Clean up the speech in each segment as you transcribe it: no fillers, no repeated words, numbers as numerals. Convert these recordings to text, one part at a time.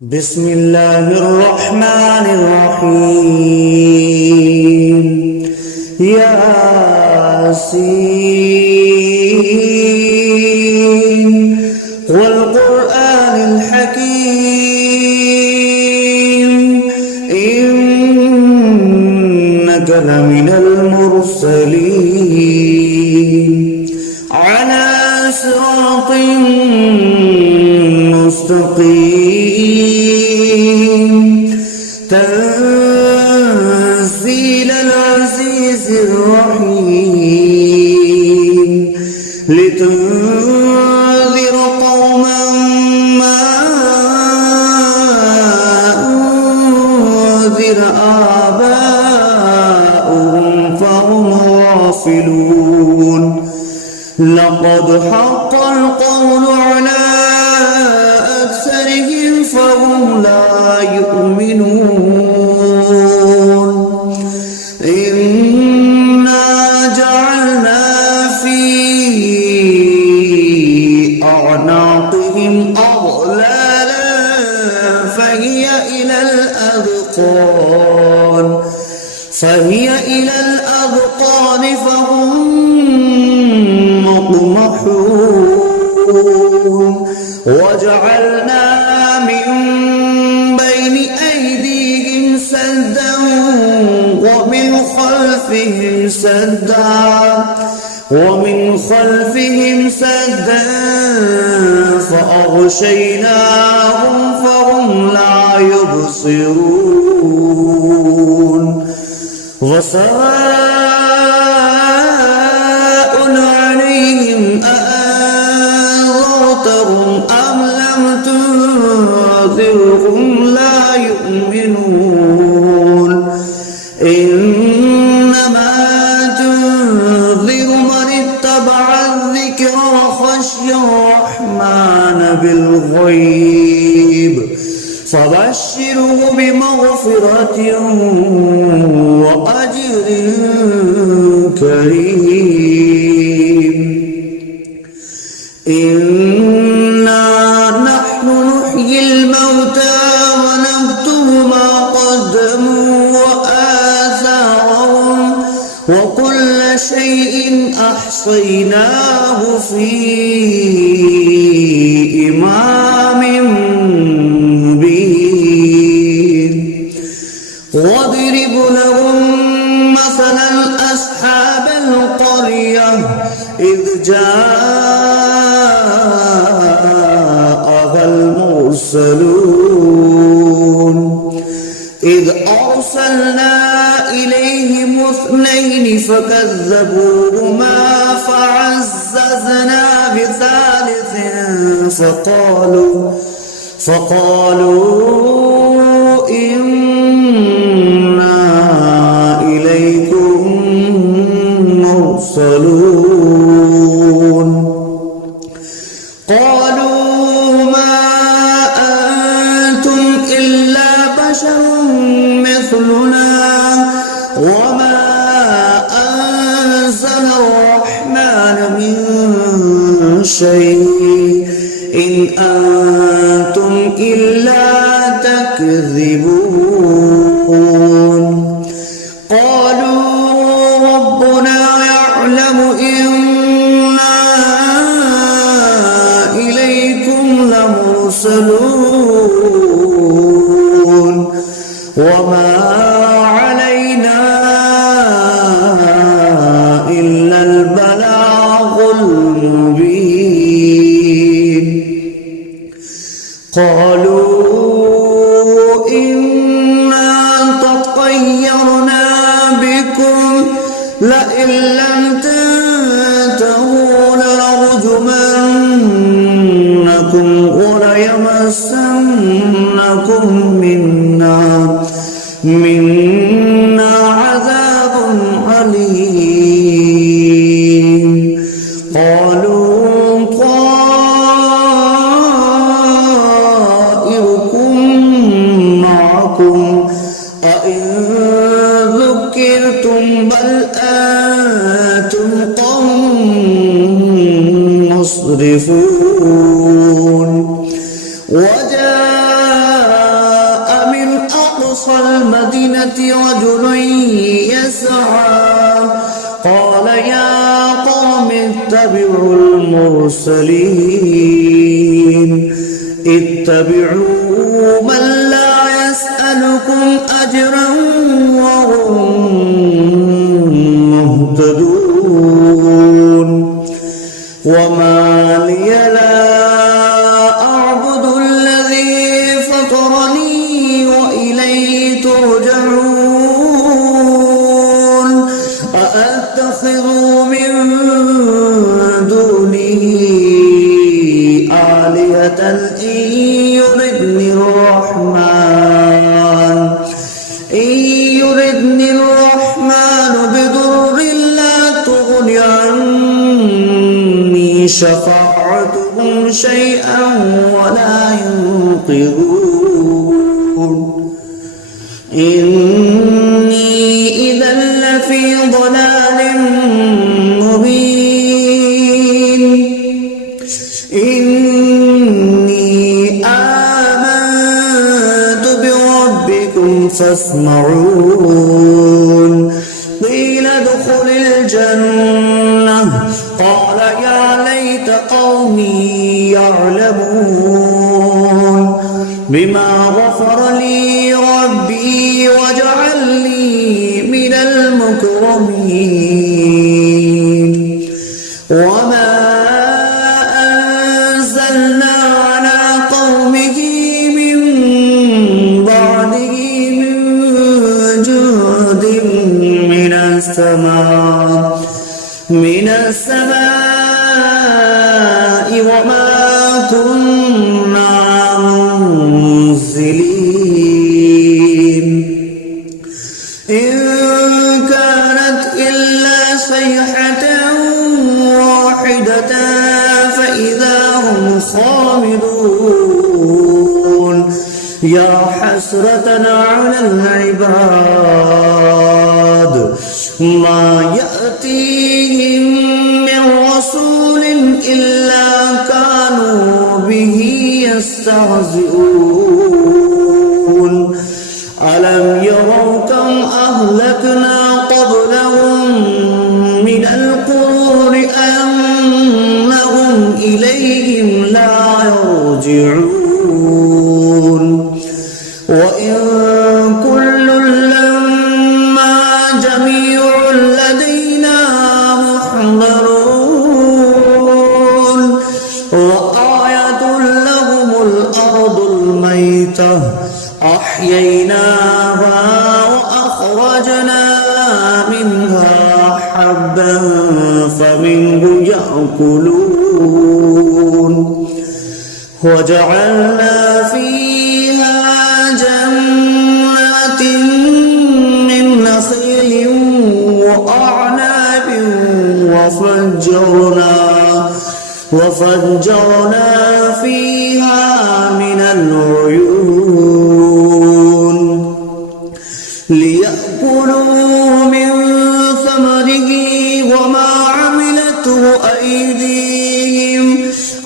بسم الله الرحمن الرحيم. ياسين والقرآن الحكيم إنك لمن المرسلين على صراط مستقيم تنزيل العزيز الرحيم لتنذر قوما ما أنذر آباؤهم فهم غافلون. لقد حق القول على أكثرهم فهم لا يؤمنون. إنا جعلنا في أعناقهم أغلالا فهي إلى الأذقان فهم مقمحون. وجعلنا من بين أيديهم سدا ومن خلفهم سدا فأغشيناهم فهم لا يبصرون. وسواء عليهم أأنذرتهم أم لم تنذرهم لا يؤمنون. إنما تنذر من اتبع الذكر وخشي الرحمن بالغيب فبشره بمغفرة وأجر كريم. إنا نحن نحيي الموتى ونكتب ما قدموا وآثارهم وكل شيء أحصيناه في إمام مبين. واضرب لهم مثلا أصحاب القرية إذ جاءها المرسلون إذ أرسلنا إليهم 2 فكذبوهما فعززنا بثالث فقالوا إنا إليكم مرسلون. قالوا ما أنتم إلا بشر مثلنا وما أنزل الرحمن من شيء إن أنتم إلا تكذبون. قالوا ربنا يعلم إنا إليكم لمرسلون وما علينا إلا البلاغ المبين. قالوا إنا تطيرنا بكم لئن لم تنتهوا لنرجمنكم وليمسنكم منا عذاب أليم. قالوا طائركم معكم أئن ذكرتم بل أنتم قوم مسرفون. وجاء أقصى المدينة رجل يسعى قال يا قوم اتبعوا المرسلين اتبعوا من لا يسألكم أجرا وهم مهتدون وما لي لا أعبد الذي فطرني وإليه ترجعون أأتخذ من دونه آلهة إن يردني الرحمن بضر لا تغن عني شفاعتهم شيئا ولا ينقذون إني إذا لفي ضلال مبين إني آمنت بربكم فاسمعون قيل ادخل الجنة قال يا ليت قومي يعلمون بما غفر لي ربي وجعلني من المكرمين وما أنزلنا على قومه من بعده من جند من السماء وما كنا منزلين إن كانت إلا صيحة واحدة فإذا هم خامدون يا حسرة على العباد ما يأتيهم من رسول إلا كانوا به يستهزئون ألم يروا كم أهلكنا قبلهم من القرون أنهم إليهم لا يرجعون وإن كل لما جميع لدينا محضرون وآية لهم الأرض الميتة أحييناها وأخرجنا منها حبا فمنه يأكلون وجعلنا فيها جنات من نخيل وأعناب وفجرنا فيها من العيون ليأكلوا من ثمره وما عملته أيديهم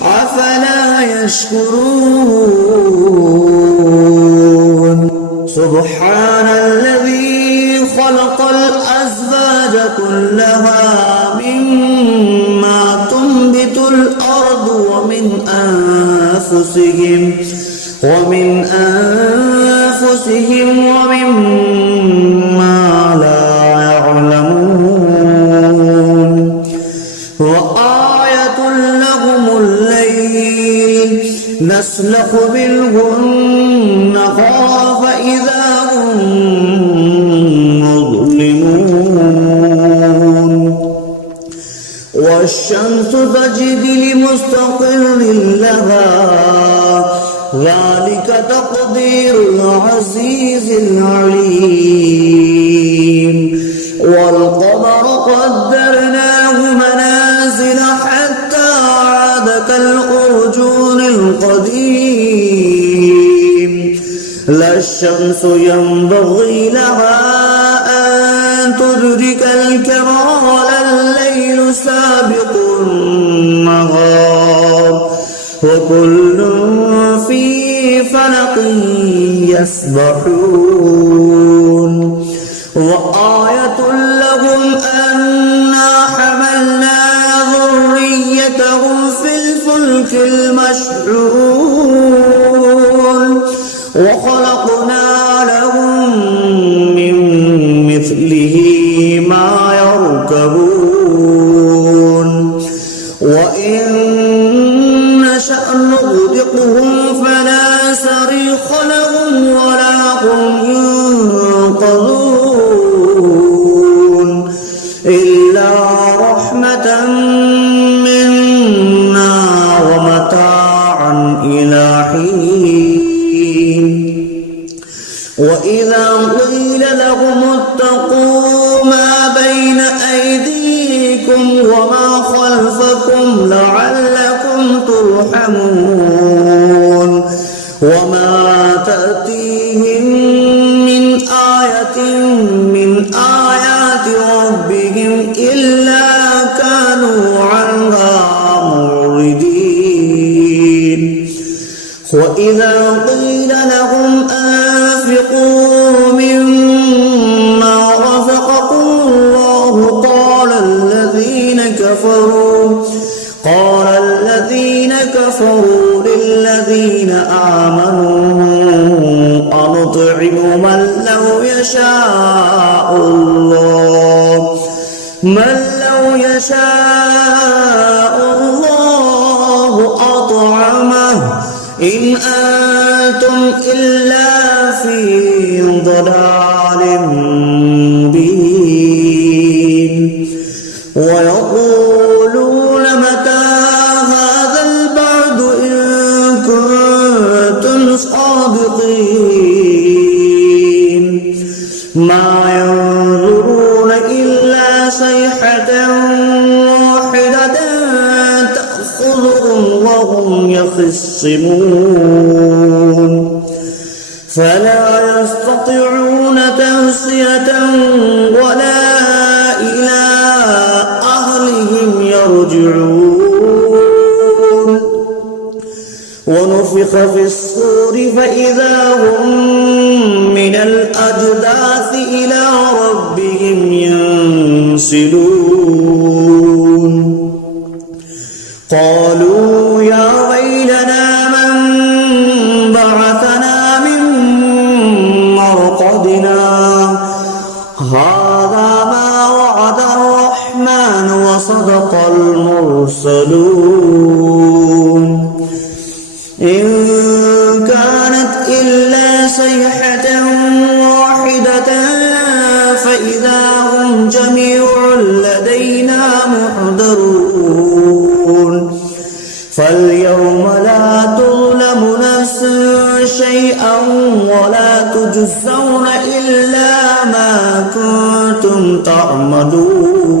أفلا يشكرون سبحان الذي خلق الأزواج كلها مما تنبت الأرض ومن أنفسهم ومما لا يعلمون وآية لهم الليل نسلخ منه النهار فإذا هم مظلمون والشمس تجري لمستقر لها ذلك تقدير العزيز العليم والقمر قدرناه منازل حتى عاد كالأرجون القديم لا الشمس ينبغي لها أن تدرك الكمال ولا الليل سابق النهار وكل في فلق يسبحون وآية لهم أنا حملنا ذريتهم في الفلك المشحون وخلقنا لهم من مثله ما يركبون وإن نشأ نغرقهم فلا صريخ لهم ولا هم ينقذون إلا رحمة منا ومتاعا إلى حين وإذا قيل لهم اتقوا ما بين أيديكم وما خلفكم لعلكم ترحمون وما تأتيهم من آية من آيات ربهم إلا كانوا عنها معرضين وإذا قيل لهم أنفقوا مما رزقكم الله قال الذين كفروا للذين آمنوا أنطعم من لو يشاء الله أطعمه إن أنتم إلا في ضلال مبين ويقولون متى هذا البعد إن كنتم صادقين ما ينظرون إلا صيحة واحدة تأخذهم وهم يخصمون فلا يستطيعون توصية ولا إلى أهلهم يرجعون ونفخ في الصور فإذا هم من الأجداث إلى ربهم ينسلون قالوا يا ويلنا من بعثنا من مرقدنا هذا ما وعد الرحمن وصدق المرسلون إن كانت إلا صيحة واحدة فإذا هم جميع لدينا محضرون فاليوم لا تظلم نفس شيئا ولا تجزون إلا ما كنتم تعملون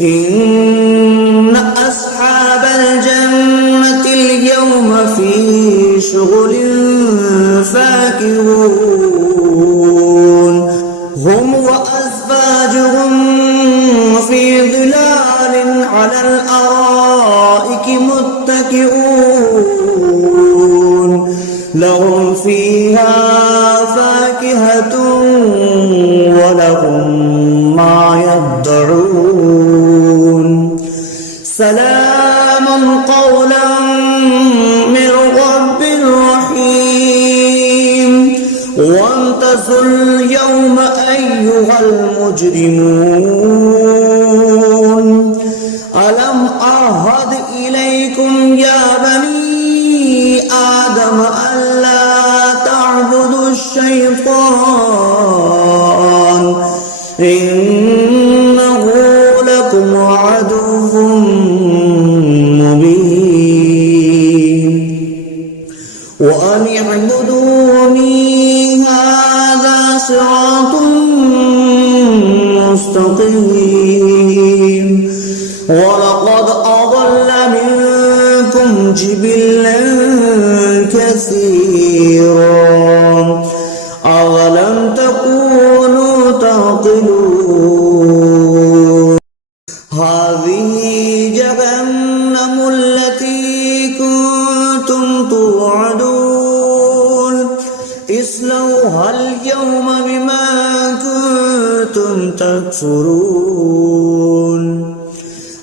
إن أصحاب الجنة اليوم في شغل فاكهون هم وأزواجهم في ظلال على الأرائك متكئون لهم فيها فاكهة ولهم ما يدعون سلام قولا من رب رحيم وامتازوا اليوم أيها المجرمون ألم أعهد إليكم يا بني آدم ألا تعبدوا الشيطان إنه لكم عدو مبين وأن اعبدوني هذا صراط مستقيم ولقد أضل منكم جبلا كثيرا أولم تكونوا تعقلون هذه جهنم التي كنتم اصلوها اليوم بما كنتم تكفرون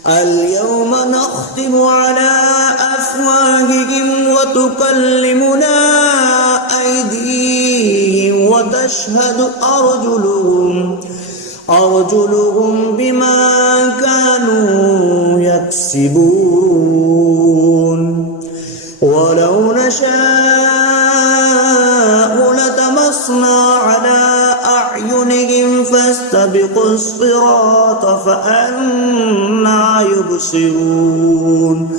اليوم نختم على أفواههم وتكلمنا أيديهم وتشهد أرجلهم بما كانوا يكسبون ولو نشاء لطمسنا على أعينهم فاستبقوا الصراط فأنى يبصرون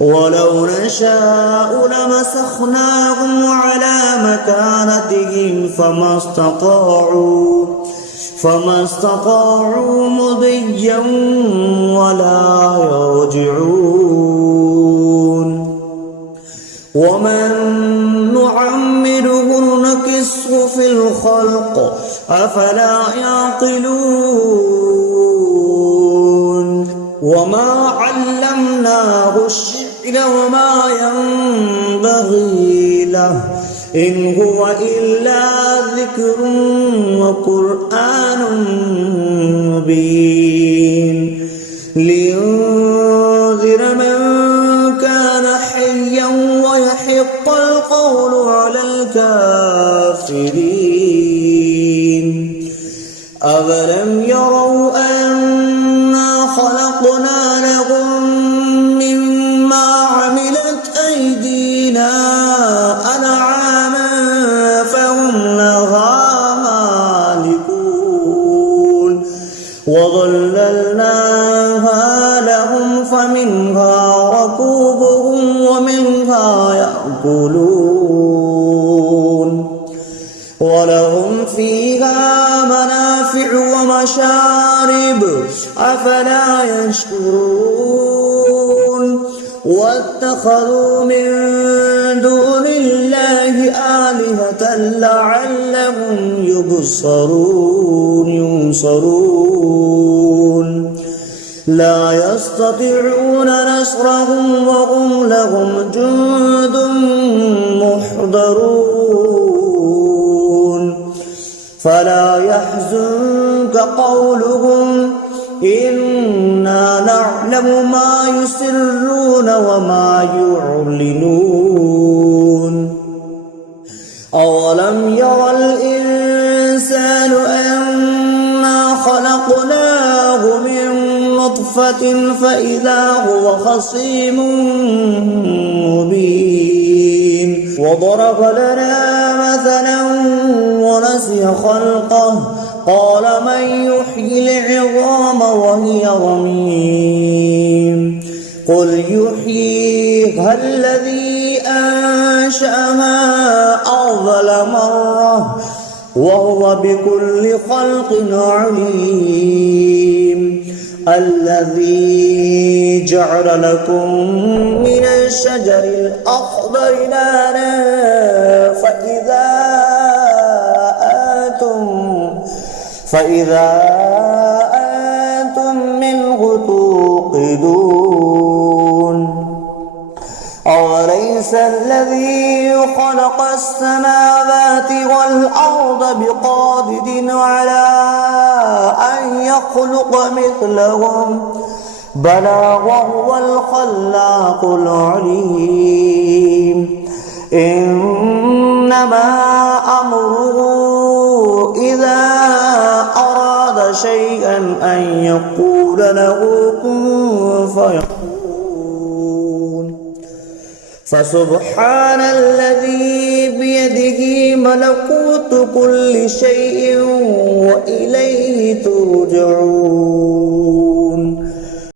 ولو نشاء لمسخناهم على مكانتهم فما استطاعوا مضيا ولا يرجعون ومن نعمره نكسه في الخلق أفلا يعقلون وما علمناه الشعر وما ينبغي له إن هو إلا ذكر وقرآن مبين لينذر من كان حيا ويحق القول على الكافرين أولم يروا أنا خلقنا لهم مما عملت أيدينا أنعاما فهم لها مالكون وظللناها لهم فمنها ركوبهم ومنها يأكلون ولهم فيها منافع ومشارب أفلا يشكرون واتخذوا من دون الله آلهة لعلهم ينصرون لا يستطيعون نصرهم وهم لهم جند محضرون فلا يحزنك قولهم إنا نعلم ما يسرون وما يعلنون أولم ير الإنسان أنا خلقناه من نطفة فإذا هو خصيم مبين وضرب لنا مثلا ونسي خلقه قال من يحيي العظام وهي رميم قل يحييها الذي أنشأها أول مرة وهو بكل خلق عليم الذي جعل لكم من الشجر الأخضر نارا فإذا أنتم منه توقدون أوليس الذي خلق السماوات والأرض بقادر على أن يخلق مثلهم بلى وهو الخلاق العليم إنما أمره إذا أراد شيئا أن يقول له كن فيكون فسبحان الذي بيده ملكوت كل شيء وإليه ترجعون